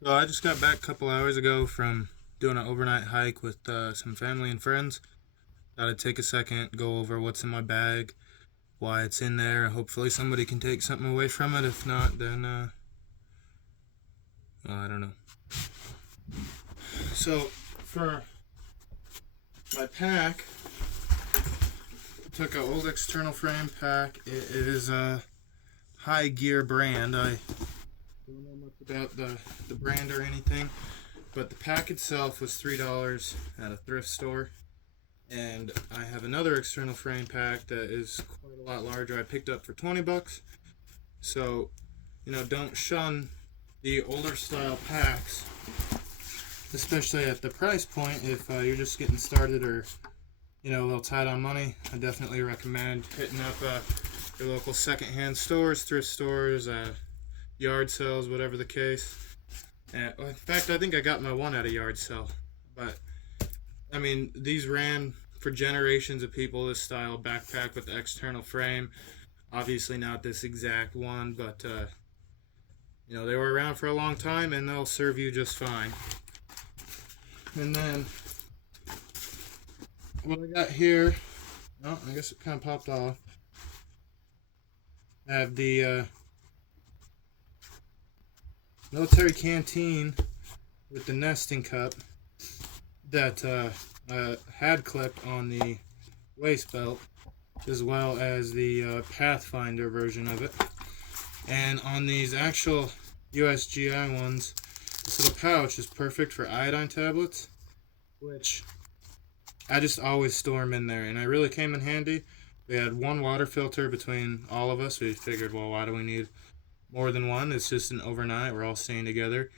So I just got back a couple hours ago from doing an overnight hike with some family and friends. Thought I'd take a second, go over what's in my bag, why it's in there. Hopefully somebody can take something away from it. If not, then well, I don't know. So for my pack, I took an old external frame pack. It is a high gear brand. I don't know much about the brand or anything, but the pack itself was $3 at a thrift store. And I have another external frame pack that is quite a lot larger. I picked up for 20 bucks. So, don't shun the older style packs, especially at the price point. If you're just getting started or a little tight on money, I definitely recommend hitting up your local secondhand stores, thrift stores, yard sales, whatever the case. And in fact, I think I got my one at a yard sale. But I mean, these ran for generations of people, this style backpack with the external frame. Obviously, not this exact one, but they were around for a long time and they'll serve you just fine. And then what I got here, oh, I guess it kind of popped off. I have the military canteen with the nesting cup that had clipped on the waist belt, as well as the Pathfinder version of it. And on these actual USGI ones, this little pouch is perfect for iodine tablets, which I just always store them in there, and it really came in handy. We had one water filter between all of us. We figured, well, why do we need more than one? It's just an overnight. We're all staying together.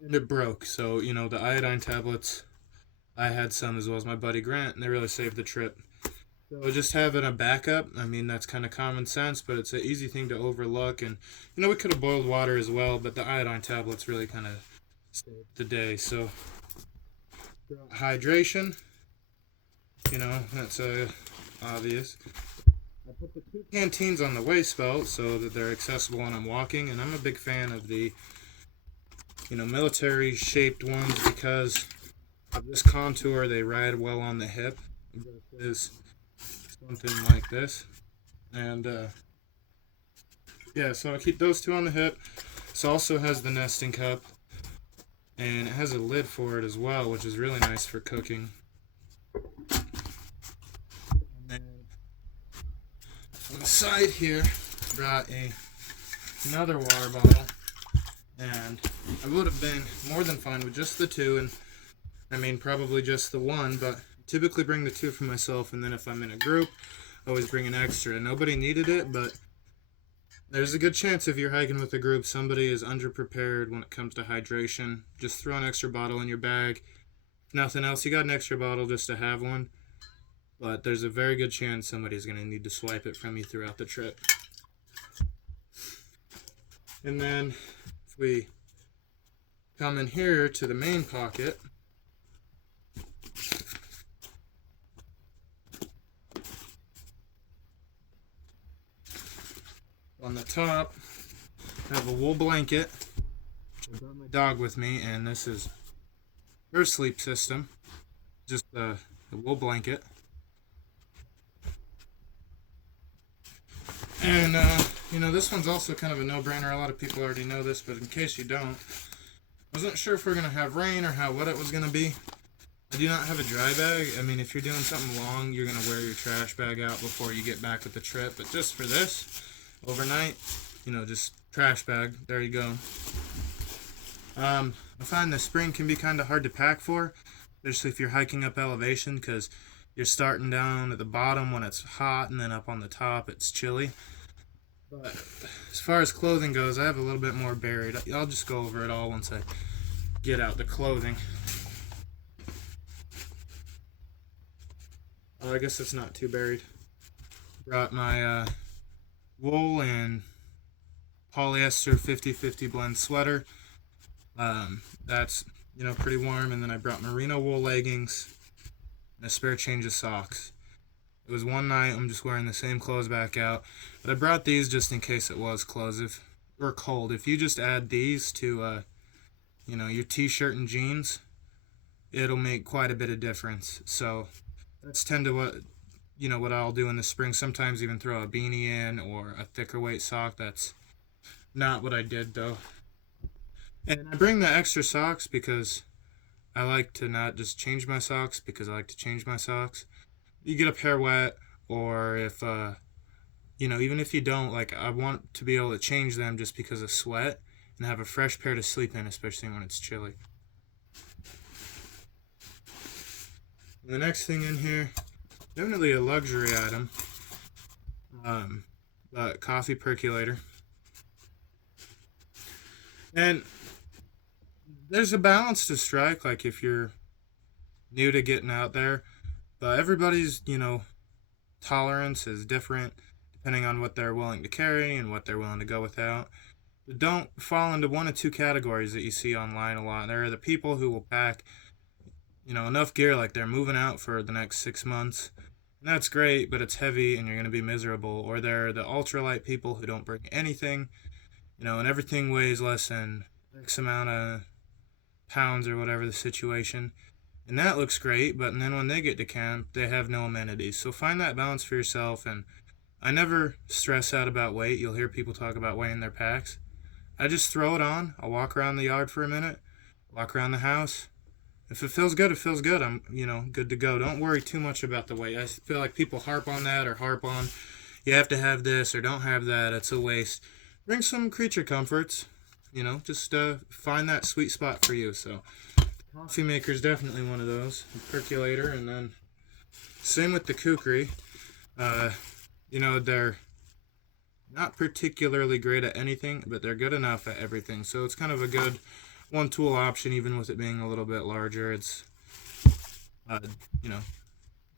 And it broke, so, the iodine tablets, I had some as well as my buddy Grant, and they really saved the trip. So just having a backup, I mean, that's kind of common sense, but it's an easy thing to overlook. And, we could have boiled water as well, but the iodine tablets really kind of saved the day. So, hydration, that's obvious. I put the two canteens on the waist belt so that they're accessible when I'm walking, and I'm a big fan of the, military shaped ones because of this contour. They ride well on the hip versus something like this. And yeah, so I keep those two on the hip. This also has the nesting cup, and it has a lid for it as well, which is really nice for cooking. And then on the side here, I brought another water bottle, and I would have been more than fine with just the two, and I mean probably just the one, but I typically bring the two for myself, and then if I'm in a group, I always bring an extra. Nobody needed it, but there's a good chance if you're hiking with a group, somebody is underprepared when it comes to hydration. Just throw an extra bottle in your bag. If nothing else, you got an extra bottle just to have one. But there's a very good chance somebody's going to need to swipe it from you throughout the trip. And then if we come in here to the main pocket, on the top, I have a wool blanket. I brought my dog with me, and this is her sleep system. Just the wool blanket. And, this one's also kind of a no-brainer. A lot of people already know this, but in case you don't, I wasn't sure if we're going to have rain or how wet it was going to be. I do not have a dry bag. I mean, if you're doing something long, you're going to wear your trash bag out before you get back with the trip. But just for this, overnight, just trash bag. There you go. I find the spring can be kind of hard to pack for, especially if you're hiking up elevation, because you're starting down at the bottom when it's hot, and then up on the top it's chilly. But as far as clothing goes, I have a little bit more buried. I'll just go over it all once I get out the clothing. Oh, I guess it's not too buried. Brought my wool and polyester 50-50 blend sweater. That's pretty warm. And then I brought merino wool leggings and a spare change of socks. It was one night. I'm just wearing the same clothes back out, but I brought these just in case it was cold. If you just add these to your t-shirt and jeans, it'll make quite a bit of difference. So that's tend to what I'll do in the spring. Sometimes even throw a beanie in or a thicker weight sock. That's not what I did though. And I bring the extra socks because I like to not just change my socks because I like to change my socks. You get a pair wet, or if even if you don't, like, I want to be able to change them just because of sweat and have a fresh pair to sleep in, especially when it's chilly. And the next thing in here, definitely a luxury item, the coffee percolator. And there's a balance to strike, like if you're new to getting out there, but everybody's, tolerance is different depending on what they're willing to carry and what they're willing to go without. But don't fall into one of two categories that you see online a lot. There are the people who will pack, enough gear like they're moving out for the next 6 months. And that's great, but it's heavy and you're going to be miserable. Or there are the ultralight people who don't bring anything, and everything weighs less than X amount of pounds or whatever the situation. And that looks great, but then when they get to camp, they have no amenities. So find that balance for yourself. And I never stress out about weight. You'll hear people talk about weighing their packs. I just throw it on. I'll walk around the yard for a minute, walk around the house. If it feels good, it feels good. I'm, good to go. Don't worry too much about the weight. I feel like people harp on that or harp on you have to have this or don't have that. It's a waste. Bring some creature comforts. Just find that sweet spot for you. So the coffee maker is definitely one of those. The percolator, and then same with the kukri. They're not particularly great at anything, but they're good enough at everything. So it's kind of a good one tool option, even with it being a little bit larger. It's,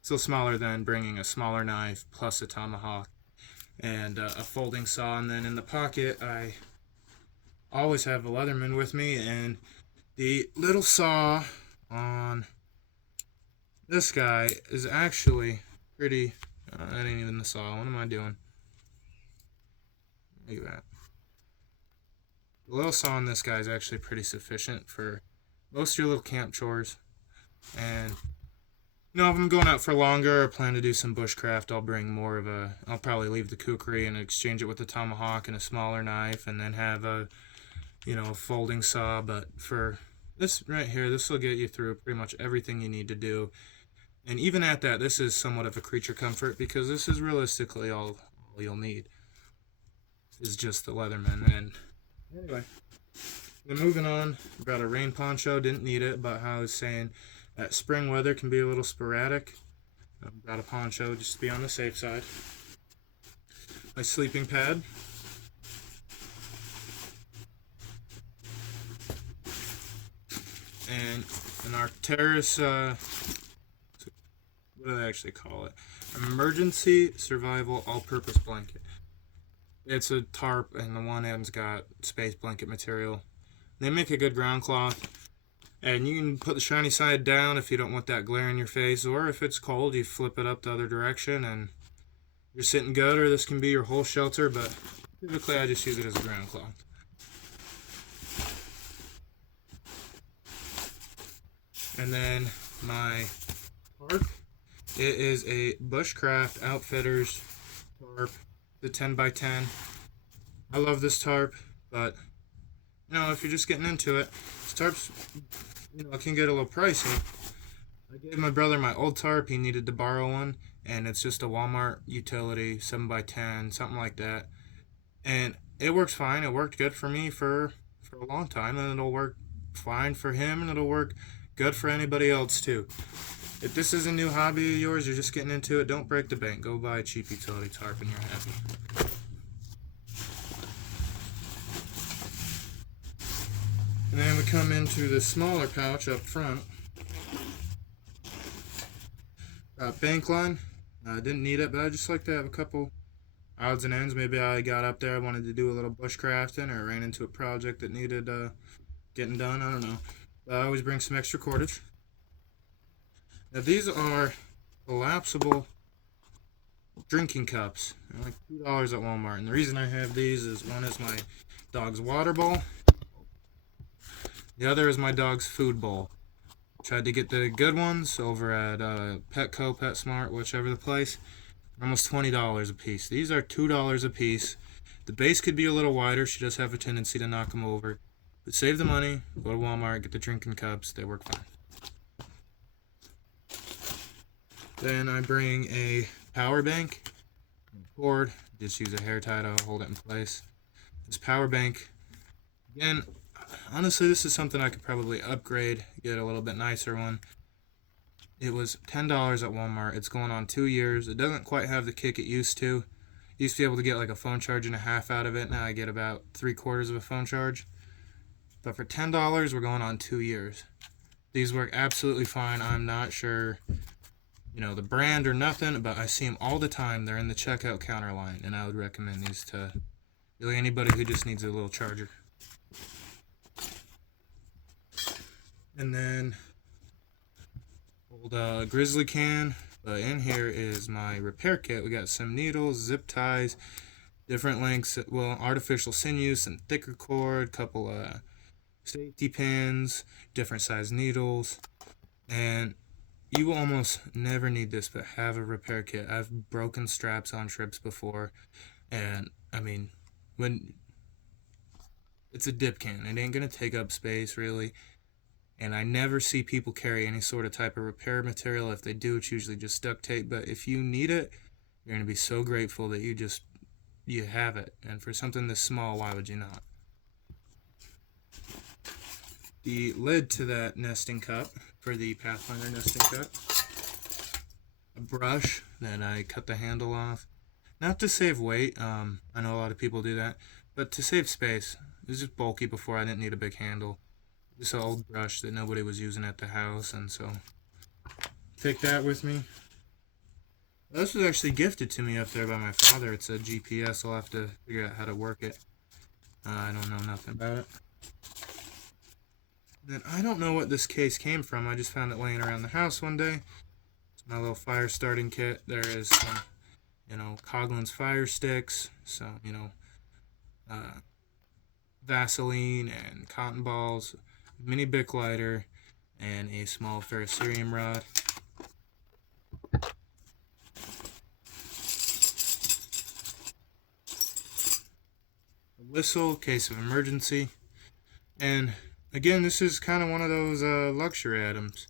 still smaller than bringing a smaller knife plus a tomahawk and a folding saw. And then in the pocket, I always have a Leatherman with me, and the little saw on this guy is actually pretty. That ain't even the saw. What am I doing? Look at that. The little saw on this guy is actually pretty sufficient for most of your little camp chores. And, if I'm going out for longer or plan to do some bushcraft, I'll bring more of I'll probably leave the kukri and exchange it with the tomahawk and a smaller knife, and then have a folding saw. But for this right here, this will get you through pretty much everything you need to do. And even at that, this is somewhat of a creature comfort because this is realistically all you'll need is just the Leatherman. And anyway, then moving on, got a rain poncho. Didn't need it, but how I was saying, that spring weather can be a little sporadic. Got a poncho just to be on the safe side. My sleeping pad. And an Arcturus, what do they actually call it? Emergency Survival All-Purpose Blanket. It's a tarp, and the one end's got space blanket material. They make a good ground cloth, and you can put the shiny side down if you don't want that glare in your face, or if it's cold, you flip it up the other direction, and you're sitting good, or this can be your whole shelter, but typically I just use it as a ground cloth. And then my tarp, it is a Bushcraft Outfitters tarp, the 10x10. I love this tarp, but if you're just getting into it, this tarp's, it can get a little pricey. I gave my brother my old tarp. He needed to borrow one, and it's just a Walmart utility, 7x10, something like that. And it works fine. It worked good for me for a long time, and it'll work fine for him, and it'll work good for anybody else too. If this is a new hobby of yours, you're just getting into it, don't break the bank. Go buy a cheap utility tarp and you're happy. And then we come into the smaller pouch up front. Bank line. I didn't need it, but I just like to have a couple odds and ends. Maybe I got up there, I wanted to do a little bushcrafting, or ran into a project that needed getting done. I don't know. But I always bring some extra cordage. Now these are collapsible drinking cups. They're like $2 at Walmart. And the reason I have these is one is my dog's water bowl. The other is my dog's food bowl. Tried to get the good ones over at Petco, PetSmart, whichever the place. Almost $20 a piece. These are $2 a piece. The base could be a little wider. She does have a tendency to knock them over. But save the money. Go to Walmart. Get the drinking cups. They work fine. Then I bring a power bank. Cord. Just use a hair tie to hold it in place. This power bank, again, honestly, this is something I could probably upgrade, get a little bit nicer one. It was $10 at Walmart. It's going on 2 years. It doesn't quite have the kick it used to. Used to be able to get like a phone charge and a half out of it. Now I get about 3/4 of a phone charge. But for $10, we're going on 2 years. These work absolutely fine. I'm not sure, the brand or nothing, but I see them all the time. They're in the checkout counter line, and I would recommend these to really anybody who just needs a little charger. And then old grizzly can, but in here is my repair kit. We got some needles, zip ties, different lengths, artificial sinews, some thicker cord, couple safety pins, different size needles, and you will almost never need this, but have a repair kit. I've broken straps on trips before, and when it's a dip can, it ain't gonna take up space really. And I never see people carry any sort of type of repair material. If they do, it's usually just duct tape. But if you need it, you're going to be so grateful that you have it. And for something this small, why would you not? The lid to that nesting cup, for the Pathfinder nesting cup. A brush that I cut the handle off. Not to save weight. I know a lot of people do that. But to save space. It was just bulky before. I didn't need a big handle. This old brush that nobody was using at the house, and so take that with me. This was actually gifted to me up there by my father. It's a GPS. I'll have to figure out how to work it. I don't know nothing about it. Then I don't know what this case came from. I just found it laying around the house one day. It's my little fire starting kit. There is some, Coughlin's fire sticks. Some, Vaseline and cotton balls. Mini Bic lighter, and a small ferrocerium rod. A whistle, case of emergency. And again, this is kind of one of those luxury items.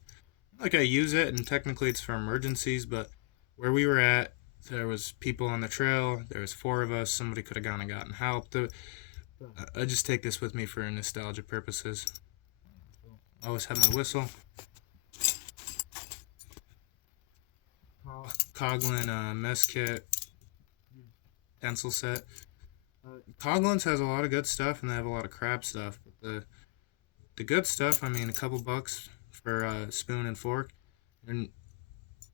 Like, I use it, and technically it's for emergencies, but where we were at, there was people on the trail. There was 4 of us. Somebody could have gone and gotten help. I just take this with me for nostalgia purposes. I always have my whistle. Coughlin mess kit, pencil set. Coughlin's has a lot of good stuff, and they have a lot of crap stuff. But the good stuff, a couple bucks for a spoon and fork. And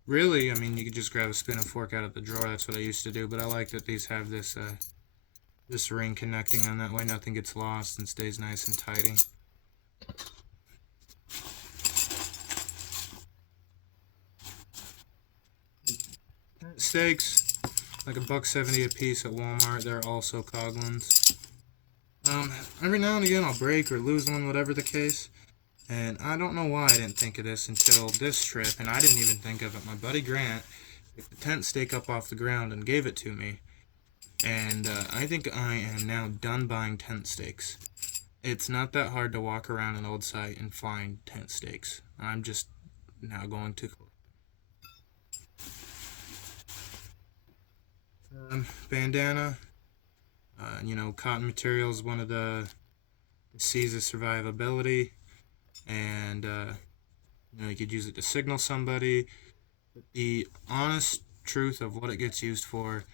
really, you could just grab a spoon and fork out of the drawer. That's what I used to do. But I like that these have this ring connecting on. That way nothing gets lost and stays nice and tidy. Steaks, like $1.70 a piece at Walmart. They're also Coughlin's. Every now and again I'll break or lose one, whatever the case. And I don't know why I didn't think of this until this trip, and I didn't even think of it. My buddy Grant picked the tent stake up off the ground and gave it to me. And I think I am now done buying tent stakes. It's not that hard to walk around an old site and find tent stakes. I'm just now going to bandana. Cotton material is one of the C's of survivability, and you could use it to signal somebody. But the honest truth of what it gets used for: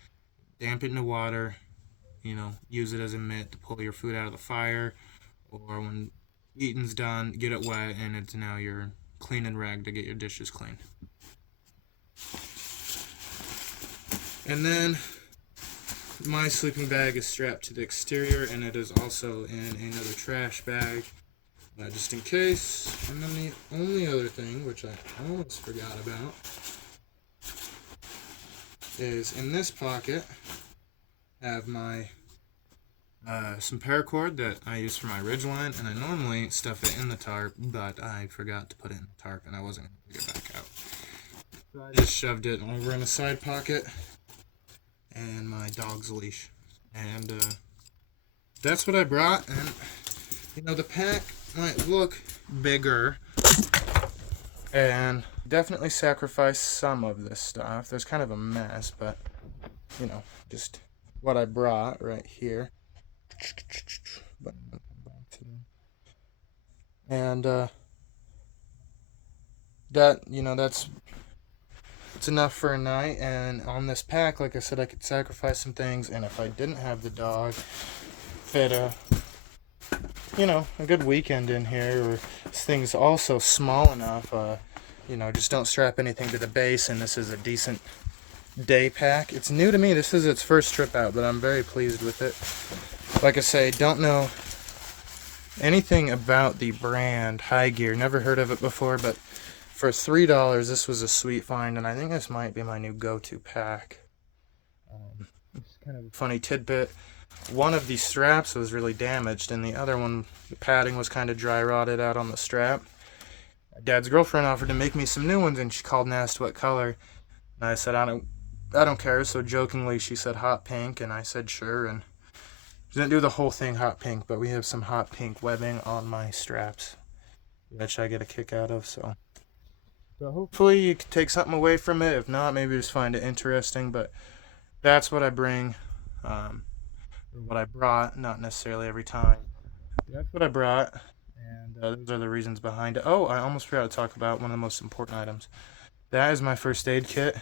damp it in the water, use it as a mitt to pull your food out of the fire, or when eating's done, get it wet, and it's now your cleaning rag to get your dishes clean. And then my sleeping bag is strapped to the exterior, and it is also in another trash bag, just in case. And then the only other thing, which I almost forgot about, is in this pocket I have my some paracord that I use for my ridgeline, and I normally stuff it in the tarp, but I forgot to put it in the tarp, and I wasn't going to take it back out. So I just shoved it over in a side pocket, and my dog's leash. And that's what I brought, and the pack might look bigger, and definitely sacrifice some of this stuff. There's kind of a mess, but just what I brought right here. And that's it's enough for a night. And on this pack, like I said, I could sacrifice some things, and if I didn't have the dog, fit a good weekend in here. Or this thing's also small enough, just don't strap anything to the base, and this is a decent day pack. It's new to me. This is its first trip out, but I'm very pleased with it. Like I say, don't know anything about the brand High Gear. Never heard of it before, but for $3, this was a sweet find, and I think this might be my new go-to pack. It's kind of a funny tidbit. One of the straps was really damaged, and the other one, the padding was kind of dry rotted out on the strap. Dad's girlfriend offered to make me some new ones, and she called and asked what color. And I said, I don't care. So jokingly, she said hot pink, and I said sure. And she didn't do the whole thing hot pink, but we have some hot pink webbing on my straps, which I get a kick out of. So hopefully you can take something away from it. If not, maybe just find it interesting. But that's what I bring, or what I brought. Not necessarily every time. That's what I brought, and those are the reasons behind it. Oh, I almost forgot to talk about one of the most important items. That is my first aid kit.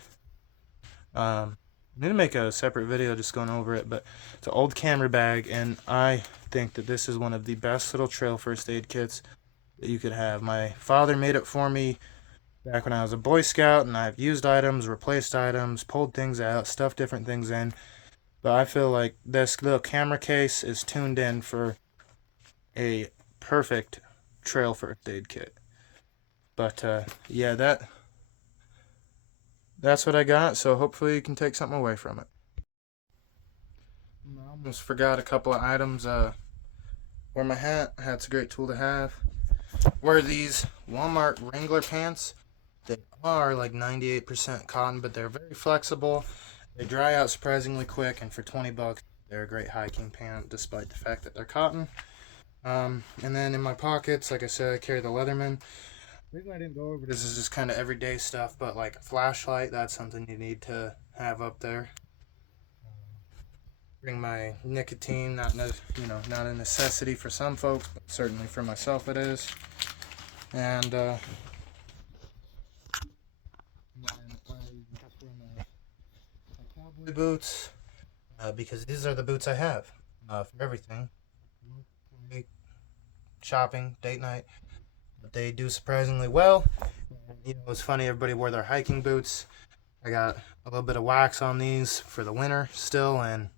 I need to make a separate video just going over it, but it's an old camera bag, and I think that this is one of the best little trail first aid kits that you could have. My father made it for me back when I was a Boy Scout, and I've used items, replaced items, pulled things out, stuffed different things in, but I feel like this little camera case is tuned in for a perfect trail first aid kit. But yeah, that's what I got, so hopefully you can take something away from it. I almost forgot a couple of items. Wear my hat. Hat's a great tool to have. Wear these Walmart Wrangler pants. They are like 98% cotton, but they're very flexible. They dry out surprisingly quick, and for $20, they're a great hiking pant, despite the fact that they're cotton. And then in my pockets, like I said, I carry the Leatherman. The reason I didn't go over this is just kind of everyday stuff, but like a flashlight, that's something you need to have up there. Bring my nicotine, not a necessity for some folks, but certainly for myself it is. And then I just wear my cowboy boots, because these are the boots I have for everything. Shopping, date night. But they do surprisingly well. It's funny, everybody wore their hiking boots. I got a little bit of wax on these for the winter still, and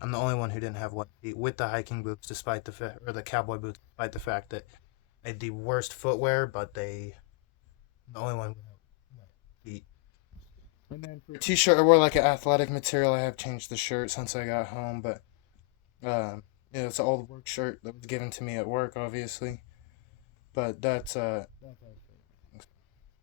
I'm the only one who didn't have wet feet with the hiking boots, or the cowboy boots, despite the fact that I had the worst footwear, but the only one without wet feet. And then for a t-shirt, I wore like an athletic material. I have changed the shirt since I got home, but it's an old work shirt that was given to me at work, obviously. But that's